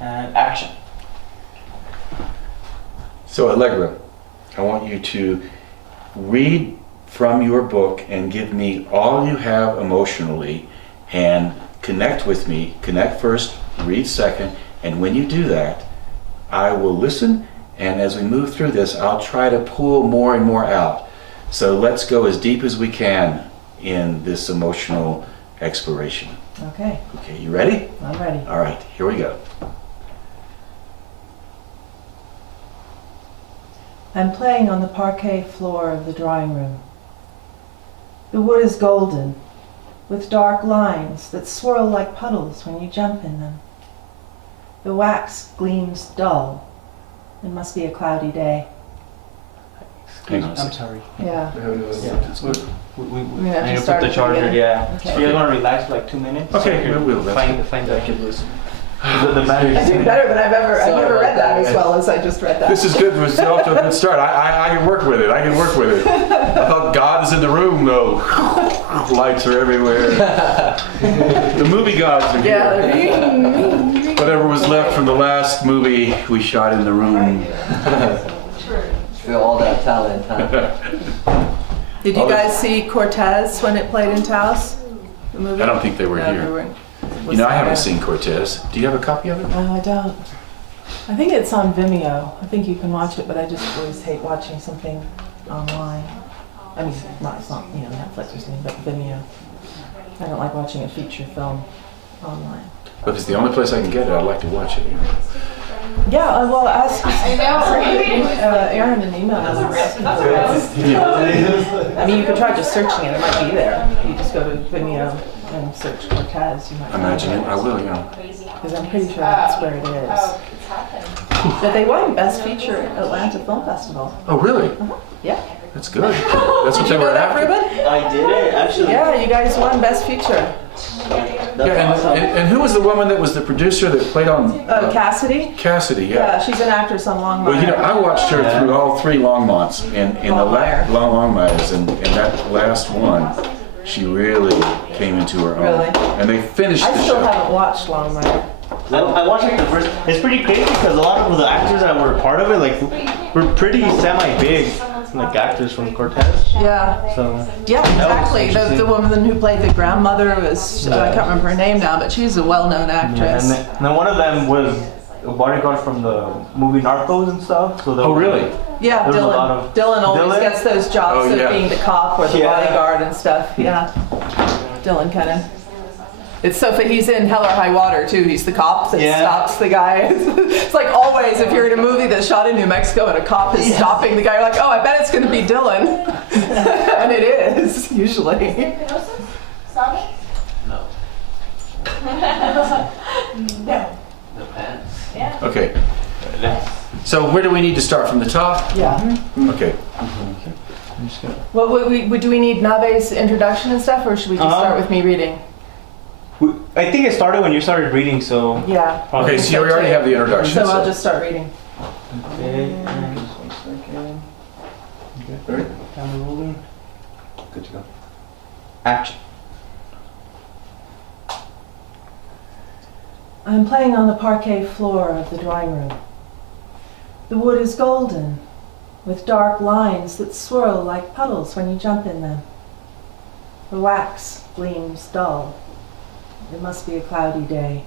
And action. So Allegra, I want you to read from your book and give me all you have emotionally and connect with me. Connect first, read second, and when you do that, I will listen, and as we move through this, I'll try to pull more and more out. So let's go as deep as we can in this emotional exploration. Okay, Okay, you ready? I'm ready. All right, here we go. I'm playing on the parquet floor of the drawing room. The wood is golden, with dark lines that swirl like puddles when you jump in them. The wax gleams dull. It must be a cloudy day. Hang on a I'm second. sorry. Yeah. We gonna have I to need to start put the at the charger, beginning. yeah. Okay. So you guys want to relax for like 2 minutes? Okay, So you we'll. Find the the battery. I do better than I've never read that as well as I just read that. This is good. We're off to a good start. I can work with it. I thought God is in the room, though. Lights are everywhere. The movie gods are here. Yeah. Whatever was left from the last movie we shot in the room. Feel all that talent, huh? Did you guys see Cortez when it played in Taos? The movie? I don't think they were No, here. they weren't. You know, I haven't seen Cortez. Do you have a copy of it? No, I don't. I think it's on Vimeo. I think you can watch it, but I just always hate watching something online. I mean, it's not Netflix or something, but Vimeo. I don't like watching a feature film online. But if it's the only place I can get it, I'd like to watch it. Yeah, well, ask Aaron an email. I mean, you could try just searching it. It might be there. You just go to Vimeo and search Cortez. You might Imagine it. I will, Because I'm pretty sure that's where it is. But they won Best Feature at Atlanta Film Festival. Oh, really? Yeah. That's good. That's what Did they you know were that, after. Ruben? I did it, actually. Yeah, you guys won Best Feature. Yeah, and who was the woman that was the producer that played on Cassidy? Cassidy? Yeah, she's an actress on Longmire. Well, you know, I watched her through all 3 Longmonts in the Longmire. Longmires, and that last one, she really came into her own. Really? And they finished I the still show. haven't watched Longmire. I watched it the first. It's pretty crazy because a lot of the actors that were part of it, like, were pretty semi-big, like actors from Cortez. Yeah. So Yeah, exactly. The woman who played the grandmother was, I can't remember her name now, but she's a well-known yeah, actress. and then one of them was a bodyguard from the movie Narcos and stuff. So Oh, really? Yeah, There's a Dylan. lot of- Dylan always Dylan? gets those jobs Oh, of yeah. being the cop or the Yeah. bodyguard and stuff. Yeah. Dylan kind of. It's so he's in Hell or High Water too. He's the cop that Yeah. stops the guy. It's like always if you're in a movie that's shot in New Mexico and a cop is stopping the guy, you're like, oh, I bet it's going to be Dylan, and it is usually. No. Yeah. No pants. Okay. So where do we need to start? From the top? Yeah. Okay. Well, do we need Nave's introduction and stuff, or should we just start with me reading? I think it started when you started reading, so. Yeah. Okay, so you already have the introduction. So I'll just start reading. Okay, just 1 second. Okay, camera rolling. Good to go. Action. I'm playing on the parquet floor of the drawing room. The wood is golden, with dark lines that swirl like puddles when you jump in them. The wax gleams dull. It must be a cloudy day.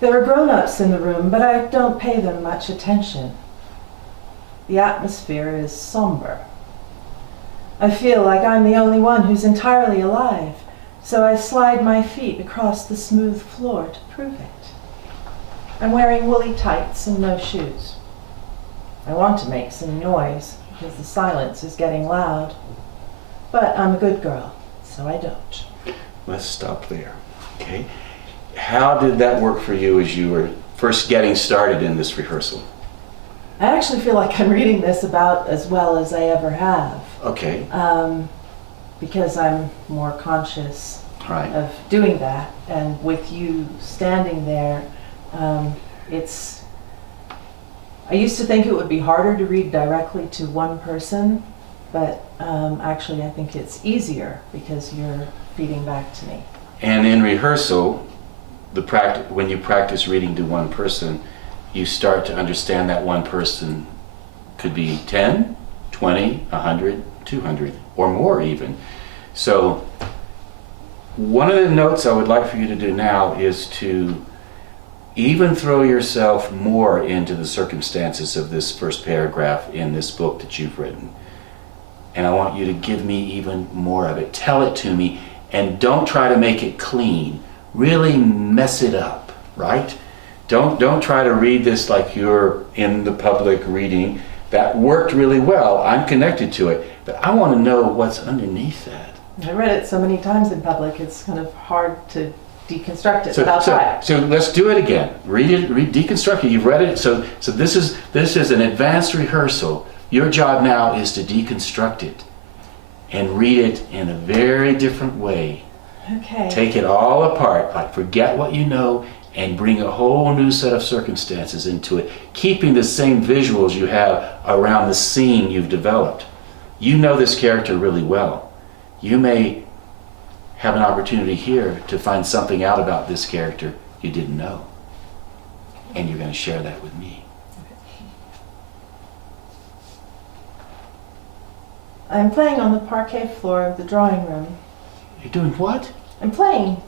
There are grown-ups in the room, but I don't pay them much attention. The atmosphere is somber. I feel like I'm the only one who's entirely alive, so I slide my feet across the smooth floor to prove it. I'm wearing woolly tights and no shoes. I want to make some noise because the silence is getting loud, but I'm a good girl, so I don't. Let's stop there. Okay. How did that work for you as you were first getting started in this rehearsal? I actually feel like I'm reading this about as well as I ever have. Okay. Because I'm more conscious Right. of doing that, and with you standing there, I used to think it would be harder to read directly to one person, but actually I think it's easier because you're feeding back to me. And in rehearsal, when you practice reading to one person, you start to understand that one person could be 10, 20, 100, 200, or more even. So one of the notes I would like for you to do now is to even throw yourself more into the circumstances of this first paragraph in this book that you've written. And I want you to give me even more of it. Tell it to me, and don't try to make it clean. Really mess it up, right? Don't try to read this like you're in the public reading. That worked really well. I'm connected to it. But I want to know what's underneath that. I read it so many times in public, it's kind of hard to deconstruct it, but I'll try. So let's do it again. Read it, deconstruct it. You've read it. So this is an advanced rehearsal. Your job now is to deconstruct it and read it in a very different way. Okay. Take it all apart, like forget what you know and bring a whole new set of circumstances into it, keeping the same visuals you have around the scene you've developed. You know this character really well. You may have an opportunity here to find something out about this character you didn't know. And you're going to share that with me. I'm playing on the parquet floor of the drawing room. You're doing what? I'm playing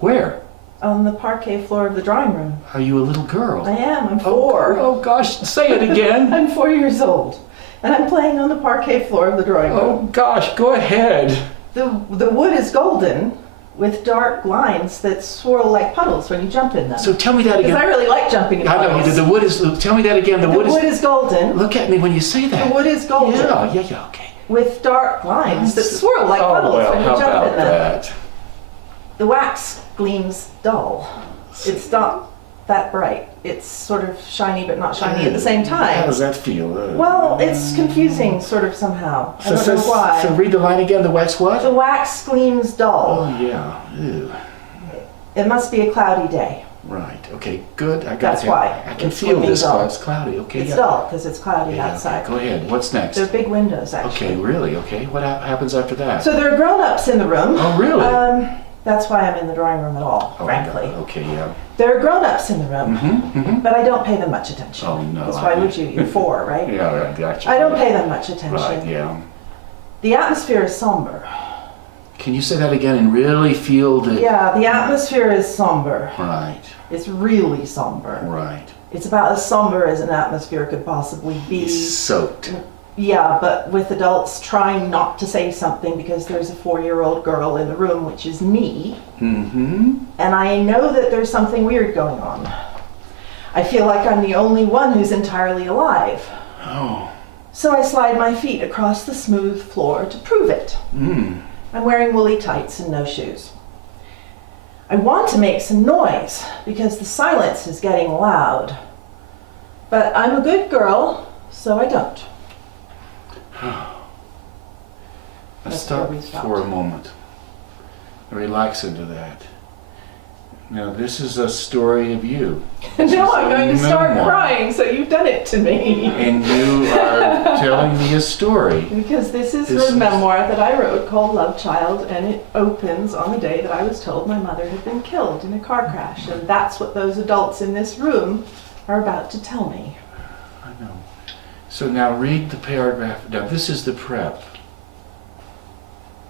Where? on the parquet floor of the drawing room. Are you a little girl? I am. I'm 4. Oh gosh, say it again. I'm 4 years old. And I'm playing on the parquet floor of the drawing room. Oh gosh, go ahead. The wood is golden with dark lines that swirl like puddles when you jump in them. So tell me that Because I again. really like jumping in I know, puddles. the wood is, tell me that again. The The wood is golden. Look at me when you say that. The wood is golden Yeah, okay. with dark lines that swirl like Oh, puddles well, when you how jump about in them. that? The wax gleams dull. It's not that bright. It's sort of shiny but not shiny at the same time. How does that feel? Well, it's confusing sort of somehow. I don't know why. So read the line again. The wax what? The wax gleams dull. Oh yeah. Ew. It must be a cloudy day. Right. Okay. Good. I got That's that. why. I can It's feel looking this. dull. It's cloudy. Okay. It's yeah. dull because it's cloudy Yeah, outside. okay, go ahead. What's next? There are big windows, actually. Okay. Really? Okay. What happens after that? So there are grown-ups in the room. Oh really? That's why I'm in the drawing room at all, Oh, frankly. Okay. Yeah. There are grown-ups in the room, Mm-hmm. but I don't pay them much attention. Oh, no, Because I why do. would you? You're 4, right? Yeah. Right. Gotcha. I don't pay them much attention. Right. Yeah. The atmosphere is somber. Can you say that again and really feel the? Yeah, the atmosphere is somber. Right. It's really somber. Right. It's about as somber as an atmosphere could possibly be. He's soaked. Yeah, but with adults trying not to say something because there's a 4-year-old girl in the room, which is me. Mm-hmm. And I know that there's something weird going on. I feel like I'm the only one who's entirely alive. Oh. So I slide my feet across the smooth floor to prove it. Mm. I'm wearing woolly tights and no shoes. I want to make some noise because the silence is getting loud. But I'm a good girl, so I don't. Let's That's where stop we stopped. for a moment. Relax into that. Now, this is a story of you. Now I'm going to start memoir. crying, so you've done it to me. And you are telling me a story. Because this is This her is- memoir that I wrote called Love Child, and it opens on the day that I was told my mother had been killed in a car crash. And that's what those adults in this room are about to tell me. I know. So now read the paragraph. Now, this is the prep.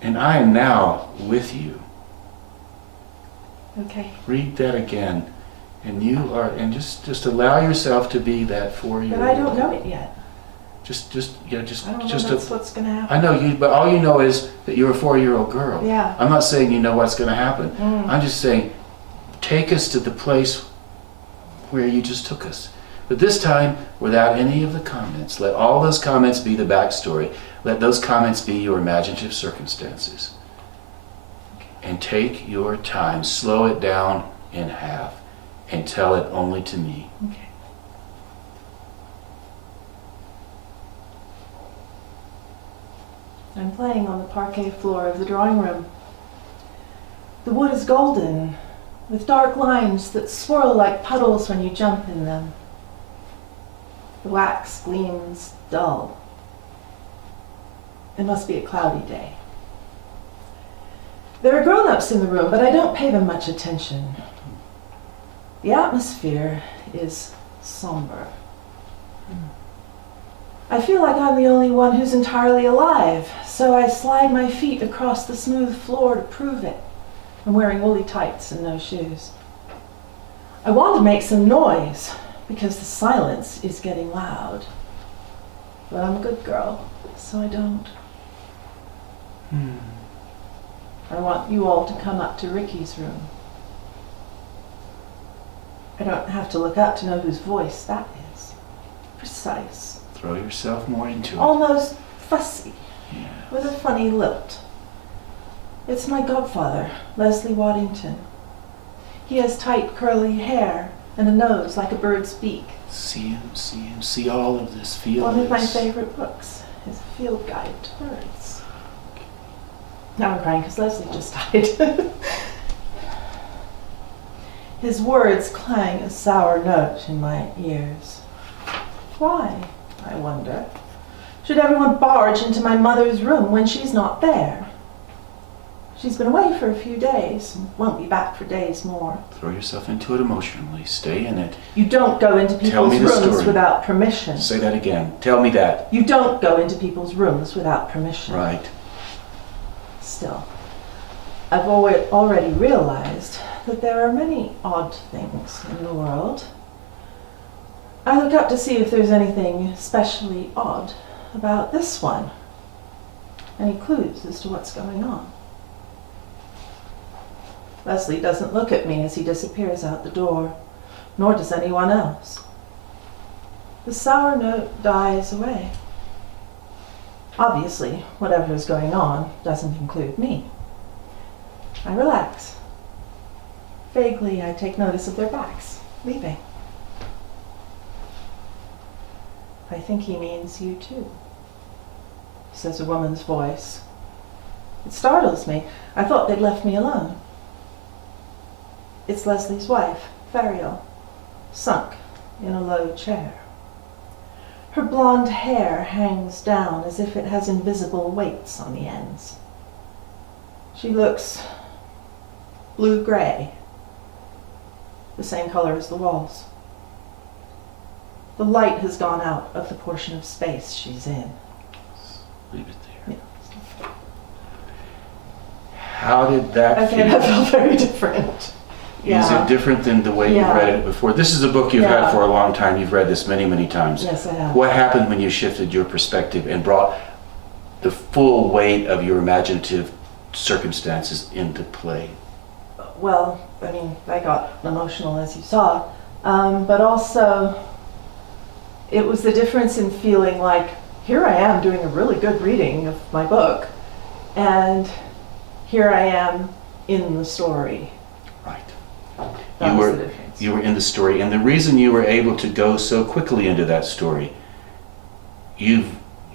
And I am now with you. Okay. Read that again. And you are, and just allow yourself to be that 4-year-old. But I don't know it yet. Just I don't know just that's what's going to happen. I know you, but all you know is that you're a 4-year-old girl. Yeah. I'm not saying you know what's going to happen. Mm. I'm just saying, take us to the place where you just took us. But this time, without any of the comments. Let all those comments be the backstory. Let those comments be your imaginative circumstances. And take your time. Slow it down in half. And tell it only to me. Okay. I'm playing on the parquet floor of the drawing room. The wood is golden, with dark lines that swirl like puddles when you jump in them. The wax gleams dull. It must be a cloudy day. There are grown-ups in the room, but I don't pay them much attention. The atmosphere is somber. I feel like I'm the only one who's entirely alive, so I slide my feet across the smooth floor to prove it. I'm wearing woolly tights and no shoes. I want to make some noise, because the silence is getting loud. But I'm a good girl, so I don't. I want you all to come up to Ricky's room. I don't have to look up to know whose voice that is. Precise. Throw yourself more into it. Almost fussy, Yeah. with a funny lilt. It's my godfather, Leslie Waddington. He has tight curly hair and a nose like a bird's beak. See him, see all of this, feel One of my this. favorite books is a field guide to birds. Now I'm crying because Leslie just died. His words clang a sour note in my ears. Why, I wonder, should everyone barge into my mother's room when she's not there? She's been away for a few days and won't be back for days more. Throw yourself into it emotionally. Stay in it. You don't go into Tell me people's the rooms story. without permission. Say that again. Tell me that. You don't go into people's rooms without permission. Right. Still, I've already realized that there are many odd things in the world. I look up to see if there's anything especially odd about this one. Any clues as to what's going on? Leslie doesn't look at me as he disappears out the door, nor does anyone else. The sour note dies away. Obviously, whatever is going on doesn't include me. I relax. Vaguely, I take notice of their backs, leaving. I think he means you too, says a woman's voice. It startles me. I thought they'd left me alone. It's Leslie's wife, Fariel, sunk in a low chair. Her blonde hair hangs down as if it has invisible weights on the ends. She looks blue-gray, the same color as the walls. The light has gone out of the portion of space she's in. Leave it there. Yeah. How did that Okay, feel? that felt very different. Is it different than the way Yeah. you read it before? This is a book you've Yeah. had for a long time. You've read this many, many times. Yes, I have. What happened when you shifted your perspective and brought the full weight of your imaginative circumstances into play? Well, I mean, I got emotional as you saw, but also it was the difference in feeling like, here I am doing a really good reading of my book, and here I am in the story. Right. That was the difference. You were in the story, and the reason you were able to go so quickly into that story, you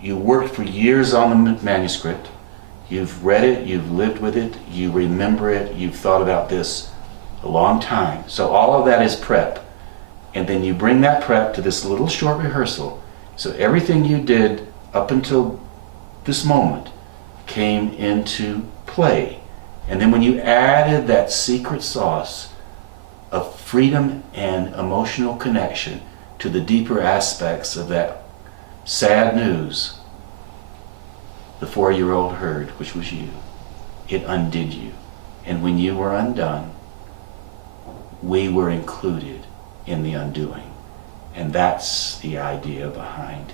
worked for years on the manuscript. You've read it, you've lived with it, you remember it, you've thought about this a long time. So all of that is prep. And then you bring that prep to this little short rehearsal. So everything you did up until this moment came into play. And then when you added that secret sauce of freedom and emotional connection to the deeper aspects of that sad news the 4-year-old heard, which was you, it undid you. And when you were undone, we were included in the undoing. And that's the idea behind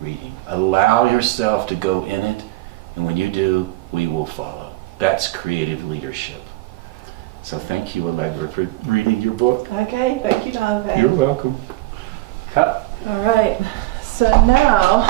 reading. Allow yourself to go in it, and when you do, we will follow. That's creative leadership. So thank you, Allegra, for reading your book. Okay, thank you, Donovan. You're welcome. Cut. All right, so now